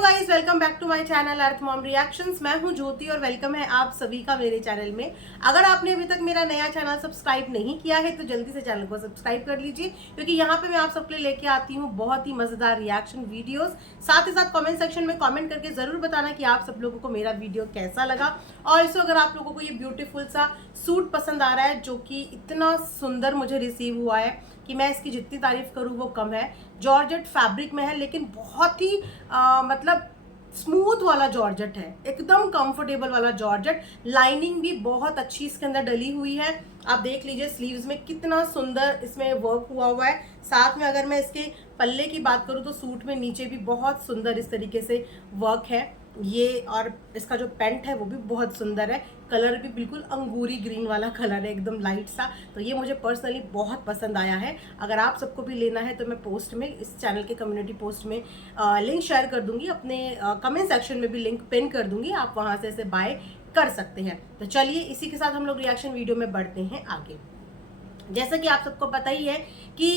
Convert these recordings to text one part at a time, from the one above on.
Hello guys, welcome back to my channel earth mom reactions. मैं हूं ज्योति और welcome है आप सभी का मेरे चैनल में। अगर आपने अभी तक मेरा नया चैनल सब्सक्राइब नहीं किया है तो जल्दी से चैनल को सब्सक्राइब कर लीजिए, क्योंकि यहाँ पे मैं आप सबके लिए लेके आती हूँ बहुत ही मजेदार रिएक्शन वीडियोस। साथ ही साथ कमेंट सेक्शन में कमेंट करके जरूर बताना कि आप सब लोगों को मेरा वीडियो कैसा लगा। और इसको अगर आप लोगों को ये ब्यूटीफुल सा सूट पसंद आ रहा है जो कि इतना सुंदर मुझे रिसीव हुआ है कि मैं इसकी जितनी तारीफ करूँ वो कम है। जॉर्जेट फैब्रिक में है लेकिन बहुत ही मतलब स्मूथ वाला जॉर्जेट है, एकदम कंफर्टेबल वाला जॉर्जेट। लाइनिंग भी बहुत अच्छी इसके अंदर डली हुई है। आप देख लीजिए स्लीव्स में कितना सुंदर इसमें वर्क हुआ है। साथ में अगर मैं इसके पल्ले की बात करूँ तो सूट में नीचे भी बहुत सुंदर इस तरीके से वर्क है ये। और इसका जो पैंट है वो भी बहुत सुंदर है। कलर भी बिल्कुल अंगूरी ग्रीन वाला कलर है, एकदम लाइट सा। तो ये मुझे पर्सनली बहुत पसंद आया है। अगर आप सबको भी लेना है तो मैं पोस्ट में, इस चैनल के कम्युनिटी पोस्ट में लिंक शेयर कर दूंगी, अपने कमेंट सेक्शन में भी लिंक पिन कर दूंगी, आप वहां से इसे बाय कर सकते हैं। तो चलिए इसी के साथ हम लोग रिएक्शन वीडियो में बढ़ते हैं आगे। जैसा कि आप सबको पता ही है कि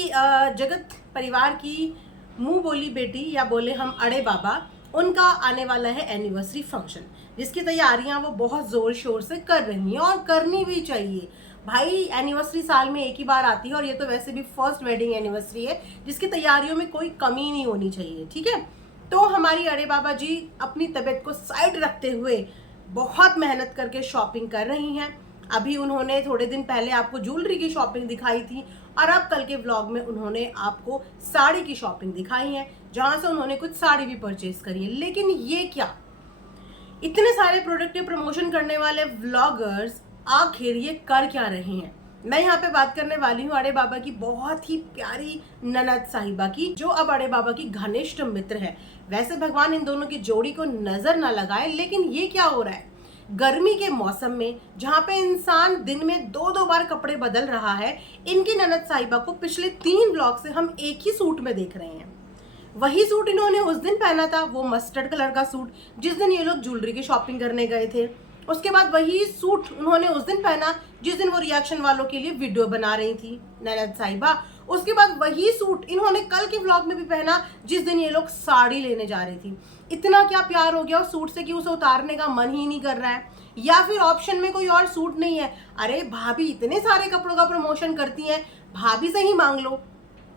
जगत परिवार की मुंह बोली बेटी या बोले हम अड़े बाबा, उनका आने वाला है एनिवर्सरी फंक्शन, जिसकी तैयारियां वो बहुत जोर शोर से कर रही हैं और करनी भी चाहिए। भाई एनिवर्सरी साल में एक ही बार आती है और ये तो वैसे भी फर्स्ट वेडिंग एनिवर्सरी है, जिसकी तैयारियों में कोई कमी नहीं होनी चाहिए। ठीक है, तो हमारी अड़े बाबा जी अपनी तबीयत को साइड रखते हुए बहुत मेहनत करके शॉपिंग कर रही हैं। अभी उन्होंने थोड़े दिन पहले आपको ज्वेलरी की शॉपिंग दिखाई थी और अब कल के व्लॉग में उन्होंने आपको साड़ी की शॉपिंग दिखाई है, जहां से उन्होंने कुछ साड़ी भी परचेज करी है। लेकिन ये क्या, इतने सारे प्रोडक्ट के प्रमोशन करने वाले व्लॉगर्स आखिर ये कर क्या रहे हैं? मैं यहाँ पे बात करने वाली हूँ अड़े बाबा की बहुत ही प्यारी ननद साहिबा की, जो अब अड़े बाबा की घनिष्ठ मित्र है। वैसे भगवान इन दोनों की जोड़ी को नजर ना लगाए, लेकिन ये क्या हो रहा है गर्मी के मौसम में, जहां पे इंसान दिन में दो दो बार कपड़े बदल रहा है। इनकी ननद साहिबा को पिछले 3 ब्लॉग से हम एक ही सूट में देख रहे हैं। वही सूट इन्होंने उस दिन पहना था, वो मस्टर्ड कलर का सूट जिस दिन ये लोग ज्वेलरी की शॉपिंग करने गए थे। उसके बाद वही सूट उन्होंने उस दिन पहना जिस दिन वो रिएक्शन वालों के लिए वीडियो बना रही थी ननद साहिबा। उसके बाद वही सूट इन्होंने कल के व्लॉग में भी पहना जिस दिन ये लोग साड़ी लेने जा रही थी। इतना क्या प्यार हो गया उस सूट से कि उसे उतारने का मन ही नहीं कर रहा है, या फिर ऑप्शन में कोई और सूट नहीं है। अरे भाभी इतने सारे कपड़ों का प्रमोशन करती हैं, भाभी से ही मांग लो,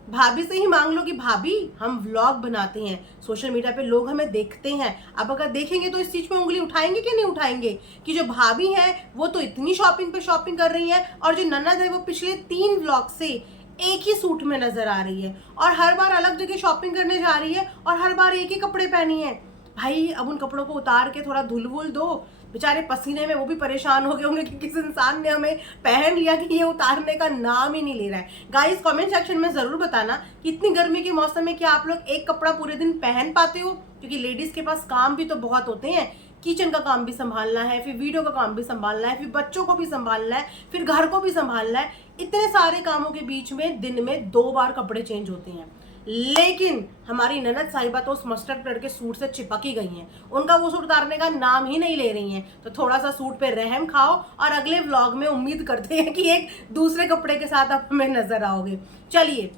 भाभी से ही मांग लो कि भाभी हम व्लॉग बनाते हैं, सोशल मीडिया पे लोग हमें देखते हैं। अब अगर देखेंगे तो इस चीज पे उंगली उठाएंगे कि नहीं उठाएंगे कि जो भाभी है वो तो इतनी शॉपिंग पे शॉपिंग कर रही है और जो ननद है वो पिछले 3 व्लॉग से एक ही सूट में नजर आ रही है और हर बार अलग जगह शॉपिंग करने जा रही है और हर बार एक ही कपड़े पहनी है। भाई अब उन कपड़ों को उतार के थोड़ा धुल वुल दो, बेचारे पसीने में वो भी परेशान हो गए होंगे कि किस इंसान ने हमें पहन लिया कि ये उतारने का नाम ही नहीं ले रहा है। गाइस कमेंट सेक्शन में जरूर बताना कि इतनी गर्मी के मौसम में क्या आप लोग एक कपड़ा पूरे दिन पहन पाते हो, क्योंकि लेडीज के पास काम भी तो बहुत होते हैं। किचन का काम भी संभालना है, फिर वीडियो का काम भी संभालना है, फिर बच्चों को भी संभालना है, फिर घर को भी संभालना है। इतने सारे कामों के बीच में दिन में 2 बार कपड़े चेंज होते हैं। लेकिन हमारी ननद साहिबा तो उस मस्टर्ड कलर के सूट से चिपकी गई हैं, उनका वो सूट उतारने का नाम ही नहीं ले रही हैं। तो थोड़ा सा सूट पे रहम खाओ और अगले व्लॉग में उम्मीद करते हैं कि एक दूसरे कपड़े के साथ आप हमें नजर आओगे। चलिए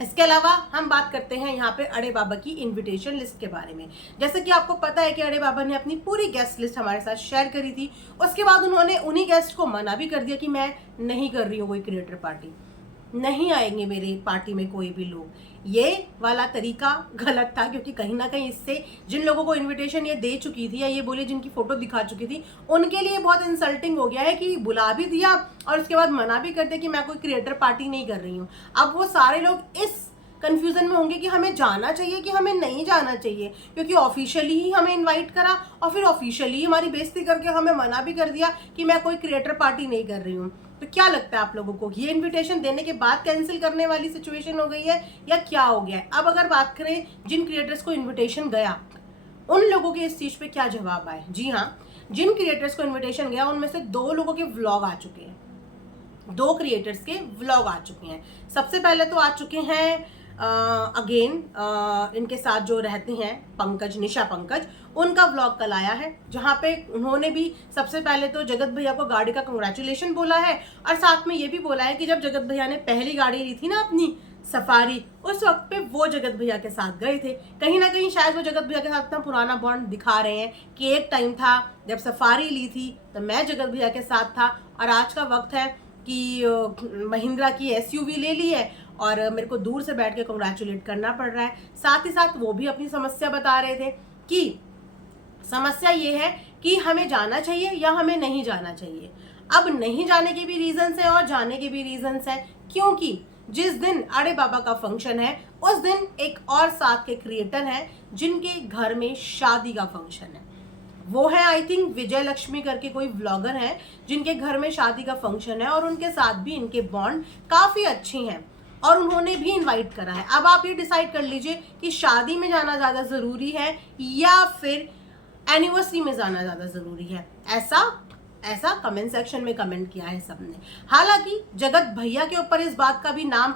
इसके अलावा हम बात करते हैं यहाँ पे अड़े बाबा की इनविटेशन लिस्ट के बारे में। जैसे कि आपको पता है कि अड़े बाबा ने अपनी पूरी गेस्ट लिस्ट हमारे साथ शेयर करी थी। उसके बाद उन्होंने उन्हीं गेस्ट को मना भी कर दिया कि मैं नहीं कर रही हूँ कोई क्रिएटर पार्टी, नहीं आएंगे मेरे पार्टी में कोई भी लोग। ये वाला तरीका गलत था, क्योंकि कहीं ना कहीं इससे जिन लोगों को इनविटेशन ये दे चुकी थी या ये बोले जिनकी फोटो दिखा चुकी थी, उनके लिए बहुत इंसल्टिंग हो गया है कि बुला भी दिया और उसके बाद मना भी कर दिया कि मैं कोई क्रिएटर पार्टी नहीं कर रही हूँ। अब वो सारे लोग इस कंफ्यूजन में होंगे कि हमें जाना चाहिए कि हमें नहीं जाना चाहिए, क्योंकि ऑफिशियली ही हमें इनवाइट करा और फिर ऑफिशियली हमारी बेइज्जती करके हमें मना भी कर दिया कि मैं कोई क्रिएटर पार्टी नहीं कर रही हूँ। तो क्या लगता है आप लोगों को, ये इनविटेशन देने के बाद कैंसिल करने वाली सिचुएशन हो गई है या क्या हो गया है? अब अगर बात करें जिन क्रिएटर्स को इन्विटेशन गया, उन लोगों के इस चीज पे क्या जवाब आए। जी हाँ, जिन क्रिएटर्स को इन्विटेशन गया उनमें से 2 लोगों के व्लॉग आ चुके हैं, 2 क्रिएटर्स के व्लॉग आ चुके हैं। सबसे पहले तो आ चुके हैं अगेन इनके साथ जो रहते हैं पंकज, निशा पंकज, उनका व्लॉग कल आया है, जहां पे उन्होंने भी सबसे पहले तो जगत भैया को गाड़ी का कंग्रेचुलेशन बोला है और साथ में ये भी बोला है कि जब जगत भैया ने पहली गाड़ी ली थी ना अपनी सफारी, उस वक्त पे वो जगत भैया के साथ गए थे। कहीं ना कहीं शायद वो जगत भैया के साथ अपना पुराना बॉन्ड दिखा रहे हैं कि एक टाइम था जब सफारी ली थी तो मैं जगत भैया के साथ था, और आज का वक्त है कि महिंद्रा की SUV ले ली है और मेरे को दूर से बैठ के कंग्रेचुलेट करना पड़ रहा है। साथ ही साथ वो भी अपनी समस्या बता रहे थे कि समस्या ये है कि हमें जाना चाहिए या हमें नहीं जाना चाहिए। अब नहीं जाने के भी रीजंस हैं और जाने के भी रीजंस हैं, क्योंकि जिस दिन अड़े बाबा का फंक्शन है उस दिन एक और साथ के क्रिएटर हैं जिनके घर में शादी का फंक्शन है। वो है आई थिंक विजय लक्ष्मी करके कोई व्लॉगर हैं जिनके घर में शादी का फंक्शन है और उनके साथ भी इनके बॉन्ड काफी अच्छे हैं और उन्होंने भी इनवाइट करा है। अब आप ये डिसाइड कर लीजिए कि शादी में जाना ज्यादा जरूरी है या फिर एनिवर्सरी में जाना ज्यादा जरूरी है। ऐसा कमेंट सेक्शन में कमेंट किया है सबने। हालांकि जगत भैया के ऊपर इस बात का भी नाम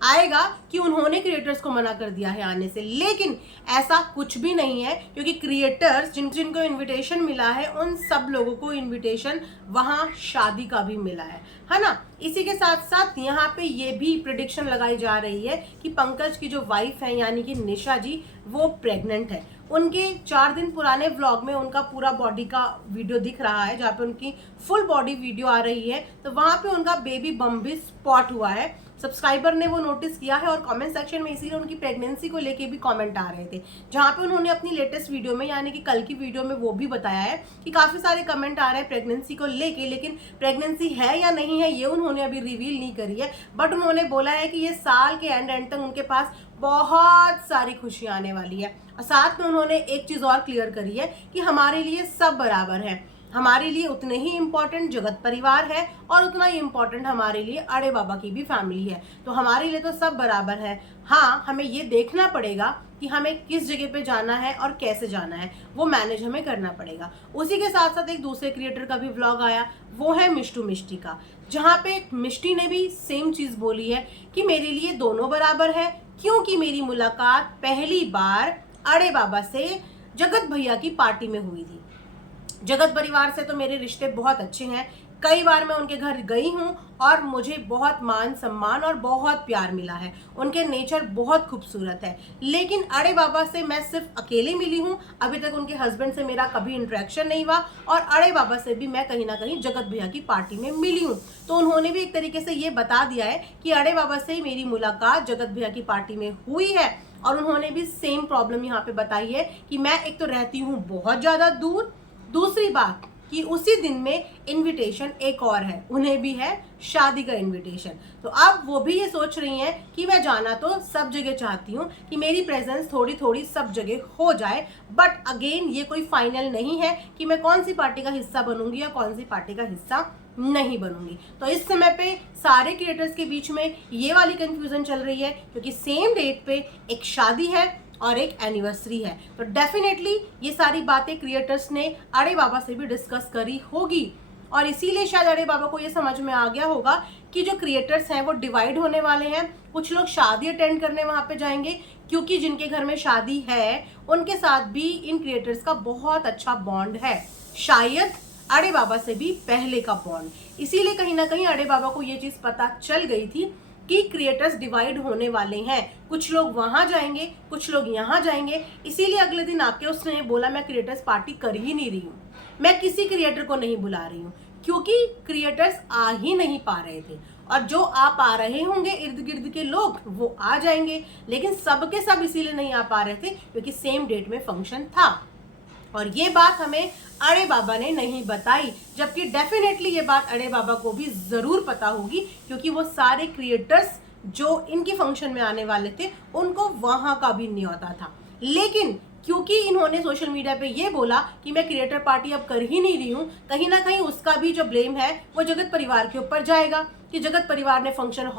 आएगा कि उन्होंने क्रिएटर्स को मना कर दिया है आने से, लेकिन ऐसा कुछ भी नहीं है, क्योंकि क्रिएटर्स जिनको इनविटेशन मिला है उन सब लोगों को इनविटेशन वहां शादी का भी मिला है ना। इसी के साथ साथ यहाँ पे ये भी प्रेडिक्शन लगाई जा रही है कि पंकज की जो वाइफ है यानी कि निशा जी वो प्रेग्नेंट है। उनके 4 दिन पुराने व्लॉग में उनका पूरा बॉडी का वीडियो दिख रहा है, जहाँ पे उनकी फुल बॉडी वीडियो आ रही है, तो वहां पे उनका बेबी बम भी स्पॉट हुआ है। सब्सक्राइबर ने वो नोटिस किया है और कमेंट सेक्शन में इसीलिए उनकी प्रेगनेंसी को लेके भी कमेंट आ रहे थे, जहाँ पे उन्होंने अपनी लेटेस्ट वीडियो में यानी कि कल की वीडियो में वो भी बताया है कि काफी सारे कमेंट आ रहे हैं प्रेगनेंसी को लेके, लेकिन प्रेगनेंसी है या नहीं है ये उन्होंने अभी रिवील नहीं करी है। बट उन्होंने बोला है कि ये साल के एंड तक उनके पास बहुत सारी खुशियां आने वाली है। और साथ में उन्होंने एक चीज और क्लियर करी है कि हमारे लिए सब बराबर है, हमारे लिए उतने ही इम्पोर्टेंट जगत परिवार है और उतना ही इम्पोर्टेंट हमारे लिए अड़े बाबा की भी फैमिली है। तो हमारे लिए तो सब बराबर है। हाँ, हमें ये देखना पड़ेगा कि हमें किस जगह पे जाना है और कैसे जाना है, वो मैनेज हमें करना पड़ेगा। उसी के साथ साथ एक दूसरे क्रिएटर का भी व्लॉग आया, वो है मिष्टू मिष्टी का, जहाँ पे मिष्टी ने भी सेम चीज बोली है कि मेरे लिए दोनों बराबर है, क्योंकि मेरी मुलाकात पहली बार अड़े बाबा से जगत भैया की पार्टी में हुई थी। जगत परिवार से तो मेरे रिश्ते बहुत अच्छे हैं, कई बार मैं उनके घर गई हूँ और मुझे बहुत मान सम्मान और बहुत प्यार मिला है, उनके नेचर बहुत खूबसूरत है। लेकिन अड़े बाबा से मैं सिर्फ अकेले मिली हूँ, अभी तक उनके हस्बैंड से मेरा कभी इंटरेक्शन नहीं हुआ, और अड़े बाबा से भी मैं कहीं ना कहीं जगत भैया की पार्टी में मिली हूँ। तो उन्होंने भी एक तरीके से ये बता दिया है कि अड़े बाबा से मेरी मुलाकात जगत भैया की पार्टी में हुई है। और उन्होंने भी सेम प्रॉब्लम यहाँ पे बताई है कि मैं एक तो रहती हूँ बहुत ज्यादा दूर, दूसरी बात कि उसी दिन में इनविटेशन एक और है, उन्हें भी है शादी का इनविटेशन। तो अब वो भी ये सोच रही हैं कि मैं जाना तो सब जगह चाहती हूँ कि मेरी प्रेजेंस थोड़ी थोड़ी सब जगह हो जाए, बट अगेन ये कोई फाइनल नहीं है कि मैं कौन सी पार्टी का हिस्सा बनूंगी या कौन सी पार्टी का हिस्सा नहीं बनूंगी। तो इस समय पे सारे क्रिएटर्स के बीच में ये वाली कंफ्यूजन चल रही है, क्योंकि सेम डेट पे एक शादी है और एक एनिवर्सरी है। तो डेफिनेटली ये सारी बातें क्रिएटर्स ने अड़े बाबा से भी डिस्कस करी होगी, और इसीलिए शायद अड़े बाबा को ये समझ में आ गया होगा कि जो क्रिएटर्स हैं वो डिवाइड होने वाले हैं। कुछ लोग शादी अटेंड करने वहां पे जाएंगे, क्योंकि जिनके घर में शादी है उनके साथ भी इन क्रिएटर्स का बहुत अच्छा बॉन्ड है, शायद अड़े बाबा से भी पहले का बॉन्ड। इसीलिए कहीं ना कहीं अड़े बाबा को ये चीज पता चल गई थी कि क्रिएटर्स डिवाइड होने वाले हैं, कुछ लोग वहां जाएंगे कुछ लोग यहाँ जाएंगे। इसीलिए अगले दिन आके उसने बोला मैं क्रिएटर्स पार्टी कर ही नहीं रही हूँ, मैं किसी क्रिएटर को नहीं बुला रही हूँ, क्योंकि क्रिएटर्स आ ही नहीं पा रहे थे, और जो आ पा रहे होंगे इर्द गिर्द के लोग वो आ जाएंगे, लेकिन सबके सब इसीलिए नहीं आ पा रहे थे क्योंकि सेम डेट में फंक्शन था। और ये बात हमें अड़े बाबा ने नहीं बताई, जबकि डेफिनेटली ये बात अड़े बाबा को भी जरूर पता होगी, क्योंकि वो सारे क्रिएटर्स जो इनके फंक्शन में आने वाले थे उनको वहां का भी न्योता था। लेकिन क्योंकि इन्होंने सोशल मीडिया पे ये बोला कि मैं क्रिएटर पार्टी अब कर ही नहीं रही हूँ, कहीं ना कहीं उसका भी जो ब्लेम है वो जगत परिवार के ऊपर जाएगा कि जगत परिवार ने फंक्शन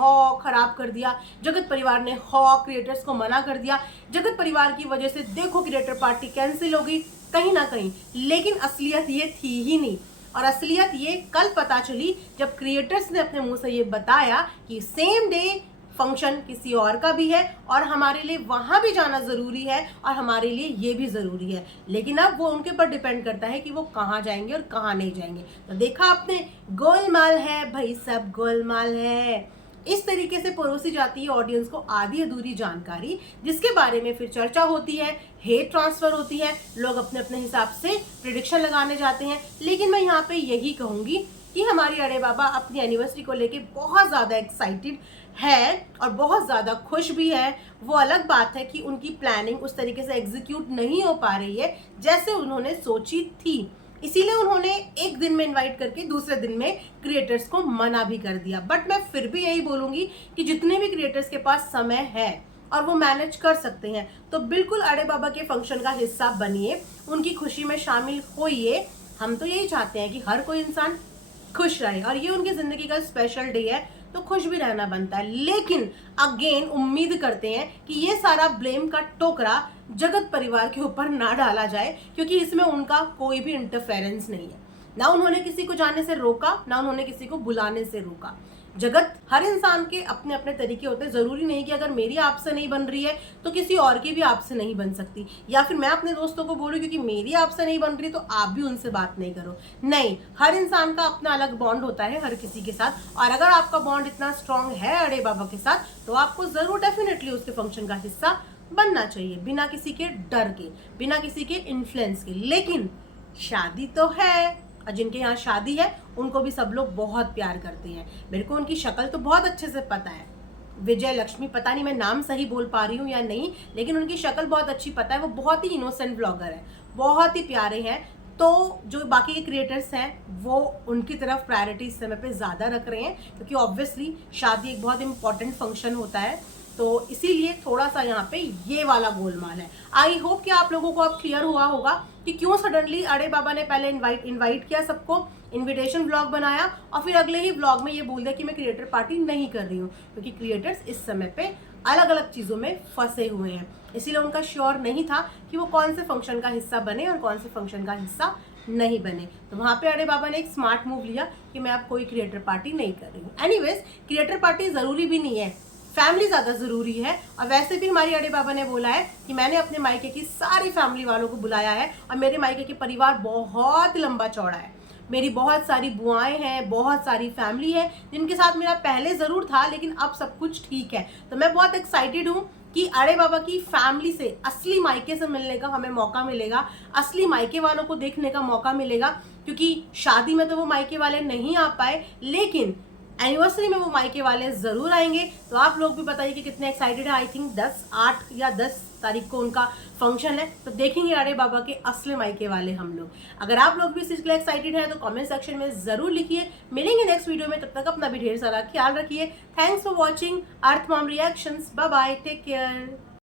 खराब कर दिया, जगत परिवार ने क्रिएटर्स को मना कर दिया, जगत परिवार की वजह से देखो क्रिएटर पार्टी कैंसिल हो गई कहीं ना कहीं। लेकिन असलियत ये थी ही नहीं, और असलियत ये कल पता चली जब क्रिएटर्स ने अपने मुंह से ये बताया कि सेम डे फंक्शन किसी और का भी है और हमारे लिए वहां भी जाना जरूरी है और हमारे लिए ये भी जरूरी है। लेकिन अब वो उनके ऊपर डिपेंड करता है कि वो कहाँ जाएंगे और कहाँ नहीं जाएंगे। तो देखा आपने, गोलमाल है भाई, सब गोलमाल है। इस तरीके से परोसी जाती है ऑडियंस को आधी अधूरी जानकारी, जिसके बारे में फिर चर्चा होती है, हेट ट्रांसफर होती है, लोग अपने अपने हिसाब से प्रेडिक्शन लगाने जाते हैं। लेकिन मैं यहाँ पे यही कहूंगी कि हमारी अरे बाबा अपनी एनिवर्सरी को लेके बहुत ज़्यादा एक्साइटेड है और बहुत ज़्यादा खुश भी है। वो अलग बात है कि उनकी प्लानिंग उस तरीके से एग्जीक्यूट नहीं हो पा रही है जैसे उन्होंने सोची थी, इसीलिए उन्होंने एक दिन में इनवाइट करके दूसरे दिन में क्रिएटर्स को मना भी कर दिया। बट मैं फिर भी यही बोलूँगी कि जितने भी क्रिएटर्स के पास समय है और वो मैनेज कर सकते हैं तो बिल्कुल अरे बाबा के फंक्शन का हिस्सा बनिए, उनकी खुशी में शामिल होइए। हम तो यही चाहते हैं कि हर कोई इंसान खुश रहे और ये उनकी जिंदगी का स्पेशल डे है तो खुश भी रहना बनता है। लेकिन अगेन उम्मीद करते हैं कि ये सारा ब्लेम का टोकरा जगत परिवार के ऊपर ना डाला जाए, क्योंकि इसमें उनका कोई भी इंटरफेरेंस नहीं है। ना उन्होंने किसी को जाने से रोका, ना उन्होंने किसी को बुलाने से रोका। जगत हर इंसान के अपने अपने तरीके होते हैं। जरूरी नहीं कि अगर मेरी आपसे नहीं बन रही है तो किसी और की भी आपसे नहीं बन सकती, या फिर मैं अपने दोस्तों को बोलूं क्योंकि मेरी आपसे नहीं बन रही तो आप भी उनसे बात नहीं करो। नहीं, हर इंसान का अपना अलग बॉन्ड होता है हर किसी के साथ, और अगर आपका बॉन्ड इतना स्ट्रांग है अरे बाबा के साथ तो आपको जरूर डेफिनेटली उसके फंक्शन का हिस्सा बनना चाहिए, बिना किसी के डर के, बिना किसी के इन्फ्लुएंस के। लेकिन शादी तो है और जिनके यहाँ शादी है उनको भी सब लोग बहुत प्यार करते हैं। मेरे को उनकी शक्ल तो बहुत अच्छे से पता है, विजय लक्ष्मी, पता नहीं मैं नाम सही बोल पा रही हूँ या नहीं, लेकिन उनकी शक्ल बहुत अच्छी पता है। वो बहुत ही इनोसेंट ब्लॉगर है, बहुत ही प्यारे हैं। तो जो बाकी के क्रिएटर्स हैं वो उनकी तरफ प्रायोरिटी इस समय पे ज़्यादा रख रहे हैं, क्योंकि ऑब्वियसली शादी एक बहुत इंपॉर्टेंट फंक्शन होता है, तो इसीलिए थोड़ा सा यहाँ पे ये वाला गोलमाल है। आई होप कि आप लोगों को अब क्लियर हुआ होगा कि क्यों सडनली अरे बाबा ने पहले इनवाइट किया सबको, इनविटेशन व्लॉग बनाया और फिर अगले ही व्लॉग में ये बोल दिया कि मैं क्रिएटर पार्टी नहीं कर रही हूँ, क्योंकि क्रिएटर्स इस समय पे अलग अलग चीज़ों में फंसे हुए हैं। इसीलिए उनका श्योर नहीं था कि वो कौन से फंक्शन का हिस्सा बने और कौन से फंक्शन का हिस्सा नहीं बने। तो वहाँ पे अरे बाबा ने एक स्मार्ट मूव लिया कि मैं अब कोई क्रिएटर पार्टी नहीं कर रही हूँ। एनीवेज, क्रिएटर पार्टी ज़रूरी भी नहीं है, फैमिली ज़्यादा ज़रूरी है। और वैसे भी हमारी अरे बाबा ने बोला है कि मैंने अपने मायके की सारी फैमिली वालों को बुलाया है, और मेरे मायके के परिवार बहुत लंबा चौड़ा है। मेरी बहुत सारी बुआएं हैं, बहुत सारी फैमिली है जिनके साथ मेरा पहले ज़रूर था, लेकिन अब सब कुछ ठीक है। तो मैं बहुत एक्साइटेड हूँ कि अरे बाबा की फैमिली से, असली मायके से मिलने का हमें मौका मिलेगा, असली मायके वालों को देखने का मौका मिलेगा। क्योंकि शादी में तो वो मायके वाले नहीं आ पाए, लेकिन एनिवर्सरी में वो मायके वाले जरूर आएंगे। तो आप लोग भी बताइए कि कितने एक्साइटेड है। आई थिंक 8 या 10 तारीख को उनका फंक्शन है, तो देखेंगे अरे बाबा के असली मायके वाले हम लोग। अगर आप लोग भी इस चीज के लिए एक्साइटेड हैं तो कमेंट सेक्शन में जरूर लिखिए। मिलेंगे नेक्स्ट वीडियो में, तब तक अपना भी ढेर सारा ख्याल रखिए। Thanks for watching earth mom reactions. Bye bye, take care.